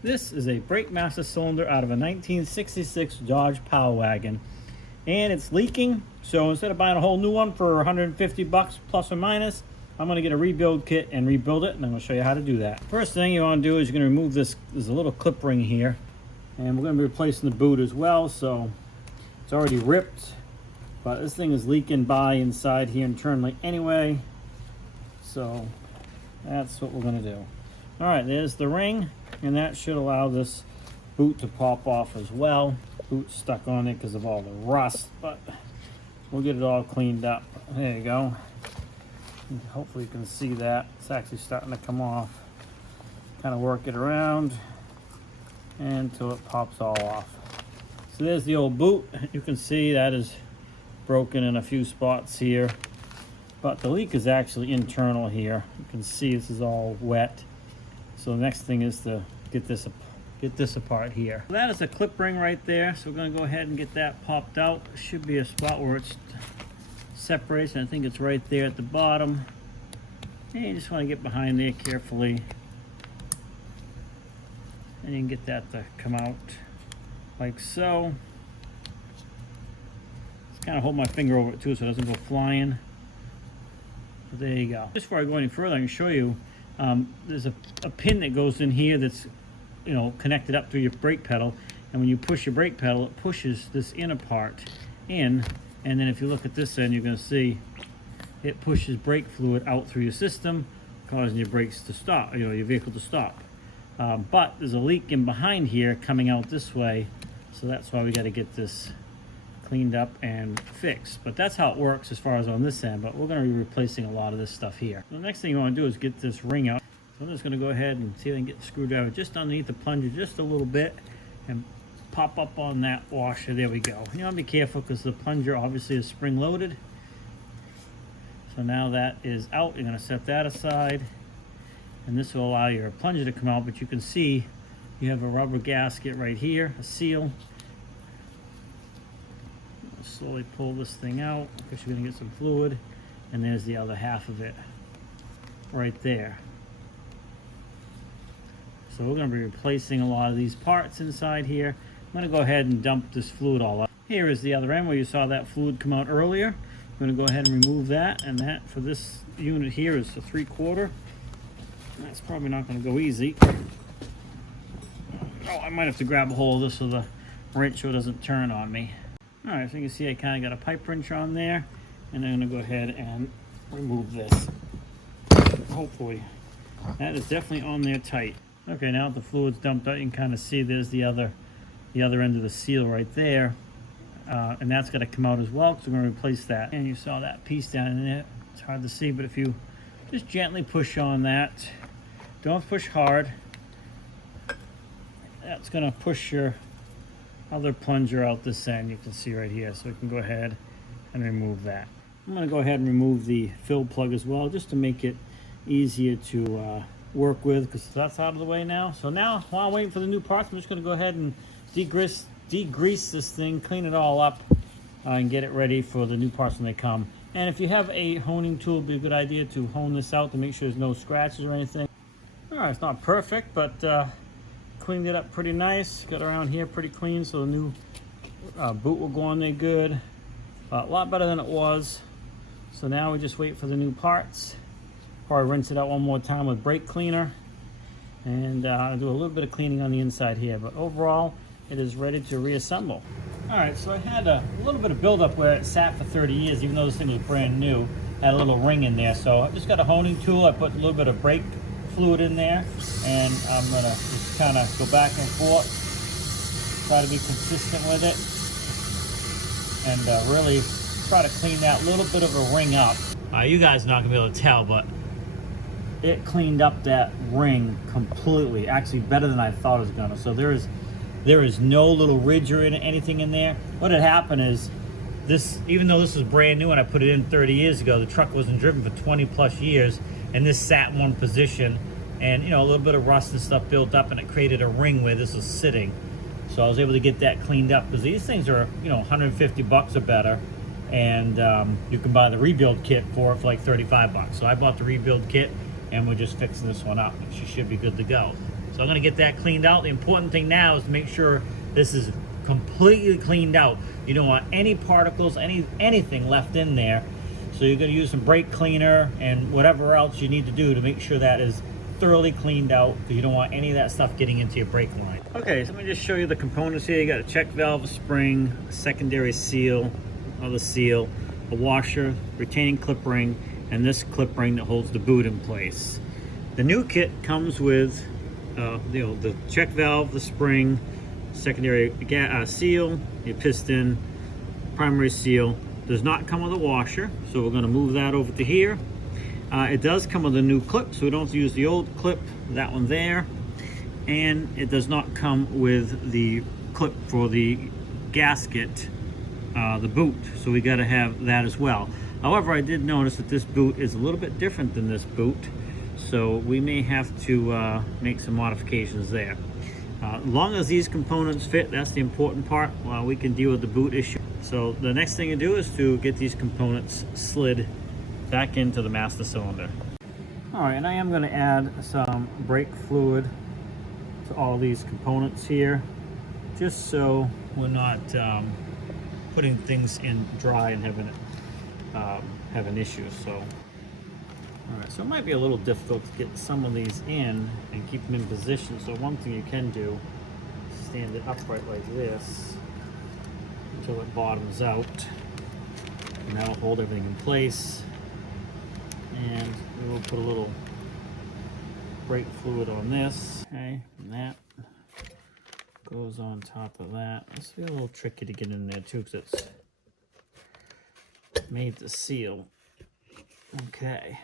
This is a brake master cylinder out of a 1966 Dodge Power Wagon, and it's leaking. So instead of buying a whole new one for 150 bucks plus or minus, I'm going to get a rebuild kit and rebuild it, and I'm going to show you how to do that. First thing you want to do is you're going to remove this. There's a little clip ring here, and we're going to be replacing the boot as well. So it's already ripped, but this thing is leaking by inside here internally anyway. So that's what we're going to do. All right, there's the ring, and that should allow this boot to pop off as well. Boot's stuck on it because of all the rust, but we'll get it all cleaned up. There you go. Hopefully you can see that. It's actually starting to come off. Kind of work it around until it pops all off. So there's the old boot. You can see that is broken in a few spots here, but the leak is actually internal here. You can see this is all wet. So the next thing is to get this apart here. So that is a clip ring right there. So we're going to go ahead and get that popped out. There should be a spot where it's separates, and I think it's right there at the bottom. And you just want to get behind there carefully, and you can get that to come out like so. Just kind of hold my finger over it too so it doesn't go flying. But there you go. Just before I go any further, I can show you there's a pin that goes in here that's connected up through your brake pedal, and when you push your brake pedal, it pushes this inner part in, and then if you look at this end, you're going to see it pushes brake fluid out through your system, causing your brakes to stop, your vehicle to stop. But there's a leak in behind here coming out this way, so that's why we got to get this cleaned up and fixed. But that's how it works as far as on this end, but we're going to be replacing a lot of this stuff here. The next thing you want to do is get this ring out. So I'm just going to go ahead and see if I can get the screwdriver just underneath the plunger just a little bit and pop up on that washer. There we go. You want to be careful because the plunger obviously is spring loaded. So now that is out. You're going to set that aside, and this will allow your plunger to come out, but you can see you have a rubber gasket right here, a seal. Slowly pull this thing out because you're going to get some fluid, and there's the other half of it right there. So we're going to be replacing a lot of these parts inside here. I'm going to go ahead and dump this fluid all out. Here is the other end where you saw that fluid come out earlier. I'm going to go ahead and remove that, and that for this unit here is a 3/4. That's probably not going to go easy. Oh, I might have to grab a hold of this so the wrench doesn't turn on me. All right, so you can see I kind of got a pipe wrench on there, and I'm going to go ahead and remove this. Hopefully. That is definitely on there tight. Okay, now that the fluid's dumped out, you can kind of see there's the other end of the seal right there. And that's got to come out as well, because we're going to replace that. And you saw that piece down in there. It's hard to see, but if you just gently push on that, don't push hard. That's going to push your other plunger out this end, you can see right here. So we can go ahead and remove that. I'm going to go ahead and remove the fill plug as well, just to make it easier to work with, because that's out of the way now. So now, while I'm waiting for the new parts, I'm just going to go ahead and degrease this thing, clean it all up, and get it ready for the new parts when they come. And if you have a honing tool, it'd be a good idea to hone this out to make sure there's no scratches or anything. All right, it's not perfect, but cleaned it up pretty nice. Got around here pretty clean, so the new boot will go on there good. A lot better than it was. So now we just wait for the new parts. Probably rinse it out one more time with brake cleaner, and do a little bit of cleaning on the inside here. But overall, it is ready to reassemble. All right, so I had a little bit of buildup where it sat for 30 years, even though this thing was brand new. Had a little ring in there, so I just got a honing tool. I put a little bit of brake fluid in there, and I'm gonna just kind of go back and forth, try to be consistent with it, and really try to clean that little bit of a ring up. You guys are not gonna be able to tell, but it cleaned up that ring completely, actually better than I thought it was gonna. So there is no little ridge or anything in there. What had happened is this, even though this was brand new and I put it in 30 years ago, the truck wasn't driven for 20 plus years, and this sat in one position, and a little bit of rust and stuff built up, and it created a ring where this was sitting. So I was able to get that cleaned up, because these things are 150 bucks or better, and you can buy the rebuild kit for like 35 bucks. So I bought the rebuild kit, and we're just fixing this one up. She should be good to go. So I'm gonna get that cleaned out. The important thing now is to make sure this is completely cleaned out. You don't want any particles, anything left in there. So you're gonna use some brake cleaner and whatever else you need to do to make sure that is thoroughly cleaned out, because you don't want any of that stuff getting into your brake line. Okay, so let me just show you the components here. You got a check valve, a spring, a secondary seal, another seal, a washer, retaining clip ring, and this clip ring that holds the boot in place. The new kit comes with the check valve, the spring, secondary seal, your piston, primary seal. Does not come with a washer, so we're going to move that over to here. It does come with a new clip, so we don't have to use the old clip, that one there. And it does not come with the clip for the gasket, the boot, so we got to have that as well. However, I did notice that this boot is a little bit different than this boot, so we may have to make some modifications there. As long as these components fit, that's the important part. We can deal with the boot issue. So the next thing to do is to get these components slid back into the master cylinder. All right, and I am going to add some brake fluid to all these components here, just so we're not putting things in dry and having issues. So, all right, so it might be a little difficult to get some of these in and keep them in position. So one thing you can do, stand it upright like this until it bottoms out, and that'll hold everything in place. And we will put a little brake fluid on this, okay, and that goes on top of that. It's a little tricky to get in there too, because it's made to seal. Okay,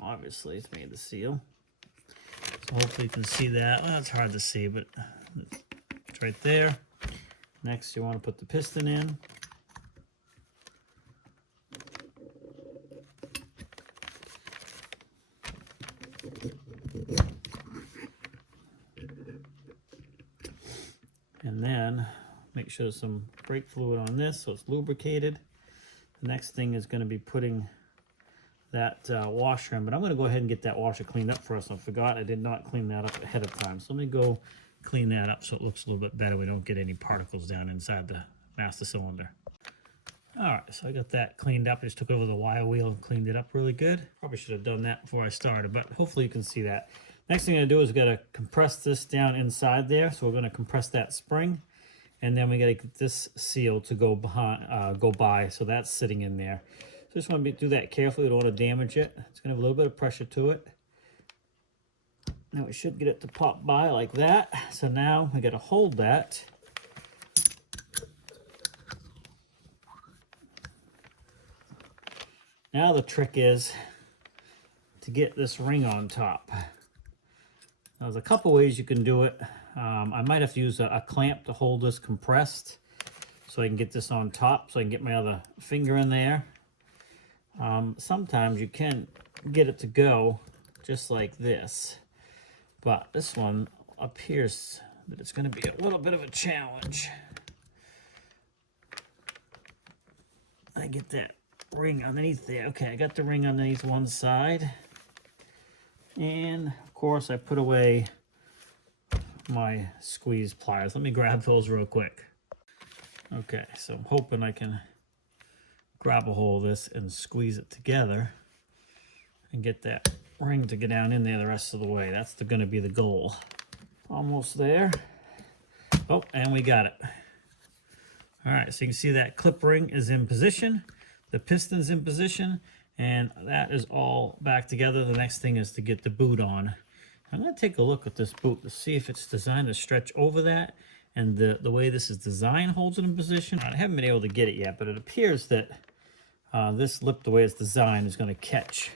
obviously it's made to seal, so hopefully you can see that. Well, it's hard to see, but it's right there. Next, you want to put the piston in. And then make sure there's some brake fluid on this so it's lubricated. The next thing is going to be putting that washer in, but I'm going to go ahead and get that washer cleaned up first. I forgot I did not clean that up ahead of time. So let me go clean that up so it looks a little bit better. We don't get any particles down inside the master cylinder. All right, so I got that cleaned up. I just took it over the wire wheel and cleaned it up really good. Probably should have done that before I started, but hopefully you can see that. Next thing I'm gonna do is gotta compress this down inside there. So we're gonna compress that spring, and then we gotta get this seal to go by. So that's sitting in there. So just want to do that carefully. We don't want to damage it. It's gonna have a little bit of pressure to it. Now we should get it to pop by like that. So now we gotta hold that. Now the trick is to get this ring on top. Now, there's a couple ways you can do it. I might have to use a clamp to hold this compressed so I can get this on top, so I can get my other finger in there. Sometimes you can get it to go just like this, but this one appears that it's going to be a little bit of a challenge. I get that ring underneath there. Okay, I got the ring underneath one side, and of course I put away my squeeze pliers. Let me grab those real quick. Okay, so I'm hoping I can grab a hold of this and squeeze it together and get that ring to get down in there the rest of the way. That's going to be the goal. Almost there. Oh, and we got it. All right, so you can see that clip ring is in position. The piston's in position, and that is all back together. The next thing is to get the boot on. I'm going to take a look at this boot to see if it's designed to stretch over that, and the way this is designed holds it in position. I haven't been able to get it yet, but it appears that this lip, the way it's designed, is going to catch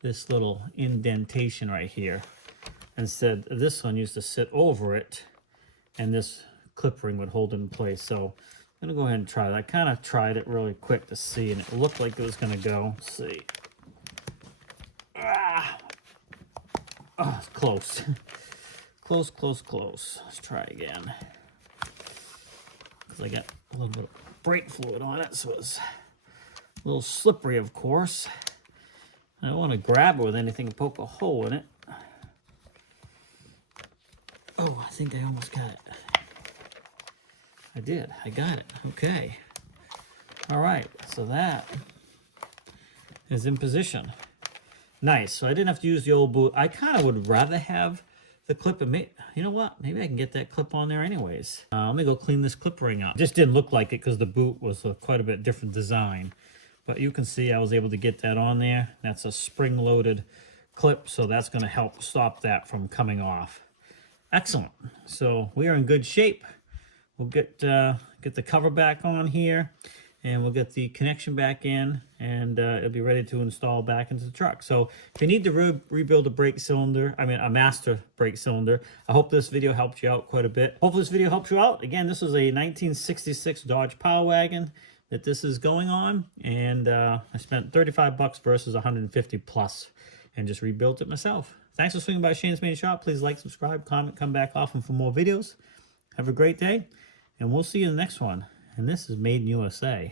this little indentation right here. Instead, this one used to sit over it, and this clip ring would hold it in place. So I'm going to go ahead and try that. I kind of tried it really quick to see, and it looked like it was going to go. Let's see. Ah! Oh, it's close. Close, close, close. Let's try again. Because I got a little bit of brake fluid on it, so it's a little slippery, of course. I don't want to grab it with anything and poke a hole in it. Oh, I think I almost got it. I did. I got it. Okay. All right. So that is in position. Nice. So I didn't have to use the old boot. I kind of would rather have the clip. You know what? Maybe I can get that clip on there anyways. Let me go clean this clip ring up. It just didn't look like it because the boot was quite a bit different design. But you can see I was able to get that on there. That's a spring-loaded clip, so that's going to help stop that from coming off. Excellent. So we are in good shape. We'll get the cover back on here, and we'll get the connection back in, and it'll be ready to install back into the truck. So if you need to rebuild a brake cylinder, a master brake cylinder, I hope this video helped you out quite a bit. Hopefully this video helps you out. Again, this is a 1966 Dodge Power Wagon that this is going on, and I spent 35 bucks versus 150 plus, and just rebuilt it myself. Thanks for swinging by Shane's Main Shop. Please like, subscribe, comment, come back often for more videos. Have a great day, and we'll see you in the next one. And this is Made in USA.